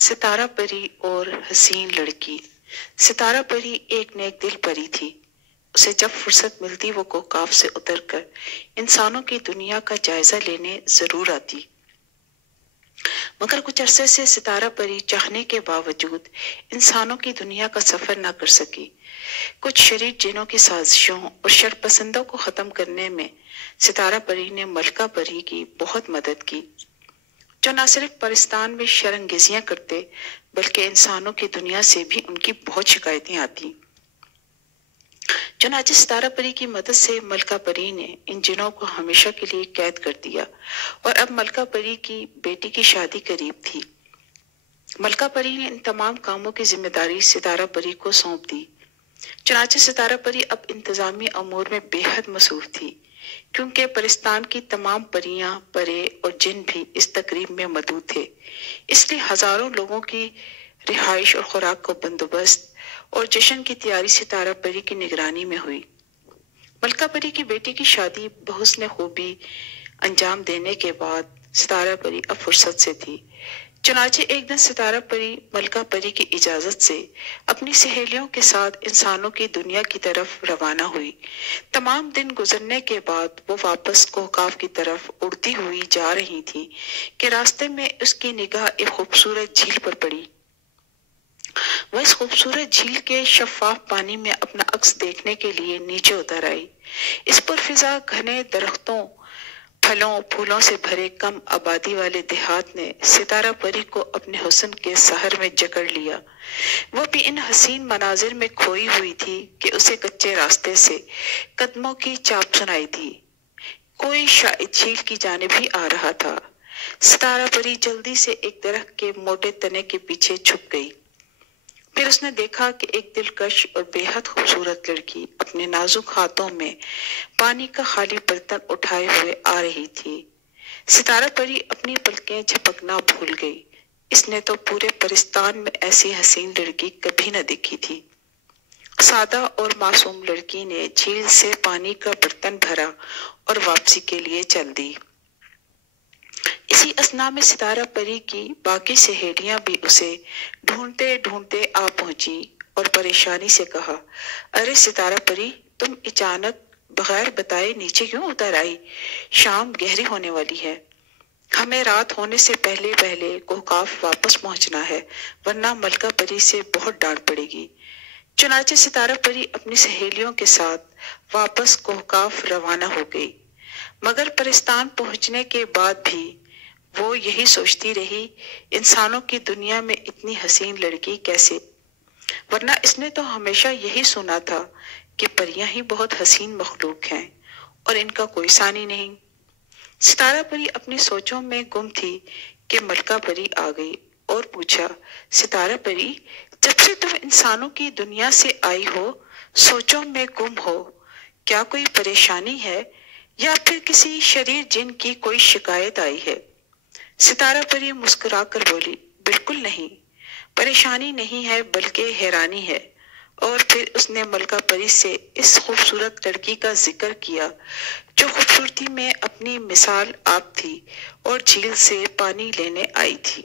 ستارہ پری اور حسین لڑکی۔ ستارہ پری ایک نیک دل پری تھی۔ اسے جب فرصت ملتی وہ کوکاف سے اتر کر انسانوں کی دنیا کا جائزہ لینے ضرور آتی، مگر کچھ عرصے سے ستارہ پری چاہنے کے باوجود انسانوں کی دنیا کا سفر نہ کر سکی۔ کچھ شریر جنوں کی سازشوں اور شر پسندوں کو ختم کرنے میں ستارہ پری نے ملکہ پری کی بہت مدد کی، جو نہ صرف پرستان میں شرانگیزیاں کرتے بلکہ انسانوں کی دنیا سے بھی ان کی بہت شکایتیں آتی۔ چنانچہ ستارہ پری کی مدد سے ملکہ پری نے ان جنوں کو ہمیشہ کے لیے قید کر دیا، اور اب ملکہ پری کی بیٹی کی شادی قریب تھی۔ ملکہ پری نے ان تمام کاموں کی ذمہ داری ستارہ پری کو سونپ دی۔ چنانچہ ستارہ پری اب انتظامی امور میں بے حد مصروف تھی، کیونکہ پرستان کی تمام پریاں، پرے اور جن بھی اس تقریب میں مدعو تھے، اس لیے ہزاروں لوگوں کی رہائش اور خوراک کا بندوبست اور جشن کی تیاری ستارہ پری کی نگرانی میں ہوئی۔ ملکہ پری کی بیٹی کی شادی بحسن خوبی انجام دینے کے بعد ستارہ پری اب فرصت سے تھی۔ چنانچہ ایک دن ستارہ پری ملکہ پری کی اجازت سے اپنی سہیلیوں کے ساتھ انسانوں کی دنیا کی طرف روانہ ہوئی۔ تمام دن گزرنے کے بعد وہ واپس کوہکاف کی طرف اڑتی ہوئی جا رہی تھی کہ راستے میں اس کی نگاہ ایک خوبصورت جھیل پر پڑی۔ وہ اس خوبصورت جھیل کے شفاف پانی میں اپنا عکس دیکھنے کے لیے نیچے اتر آئی۔ اس پرفضا گھنے درختوں، پھلوں پھولوں سے بھرے کم آبادی والے دیہات نے ستارہ پری کو اپنے حسن کے سحر میں جکڑ لیا۔ وہ بھی ان حسین مناظر میں کھوئی ہوئی تھی کہ اسے کچے راستے سے قدموں کی چاپ سنائی دی۔ کوئی شاید جھیل کی جانب ہی آ رہا تھا۔ ستارہ پری جلدی سے ایک درخت کے موٹے تنے کے پیچھے چھپ گئی۔ پھر اس نے دیکھا کہ ایک دلکش اور بے حد خوبصورت لڑکی اپنے نازک ہاتھوں میں پانی کا خالی برتن اٹھائے ہوئے آ رہی تھی۔ ستارہ پری اپنی پلکیں جھپکنا بھول گئی۔ اس نے تو پورے پرستان میں ایسی حسین لڑکی کبھی نہ دیکھی تھی۔ سادہ اور معصوم لڑکی نے جھیل سے پانی کا برتن بھرا اور واپسی کے لیے چل دی۔ اسی اثنا میں ستارہ پری کی باقی سہیلیاں بھی اسے ڈھونڈتے ڈھونڈتے آ پہنچی اور پریشانی سے کہا، ارے ستارہ پری، تم اچانک بغیر بتائے نیچے کیوں اتر آئی؟ شام گہری ہونے والی ہے، ہمیں رات ہونے سے پہلے پہلے کوہکاف واپس پہنچنا ہے، ورنہ ملکہ پری سے بہت ڈانٹ پڑے گی۔ چنانچہ ستارہ پری اپنی سہیلیوں کے ساتھ واپس کوہکاف روانہ ہو گئی، مگر پرستان پہنچنے کے بعد بھی وہ یہی سوچتی رہی، انسانوں کی دنیا میں اتنی حسین لڑکی کیسے؟ ورنہ اس نے تو ہمیشہ یہی سنا تھا کہ پریاں ہی بہت حسین مخلوق ہیں اور ان کا کوئی ثانی نہیں۔ ستارہ پری اپنی سوچوں میں گم تھی کہ ملکہ پری آ گئی اور پوچھا، ستارہ پری، جب سے تم انسانوں کی دنیا سے آئی ہو سوچوں میں گم ہو، کیا کوئی پریشانی ہے یا پھر کسی شریر جن کی کوئی شکایت آئی ہے؟ ستارہ پری مسکرا کر بولی، بالکل نہیں، پریشانی نہیں ہے بلکہ حیرانی ہے۔ اور پھر اس نے ملکہ پری سے اس خوبصورت لڑکی کا ذکر کیا جو خوبصورتی میں اپنی مثال آپ تھی اور جھیل سے پانی لینے آئی تھی۔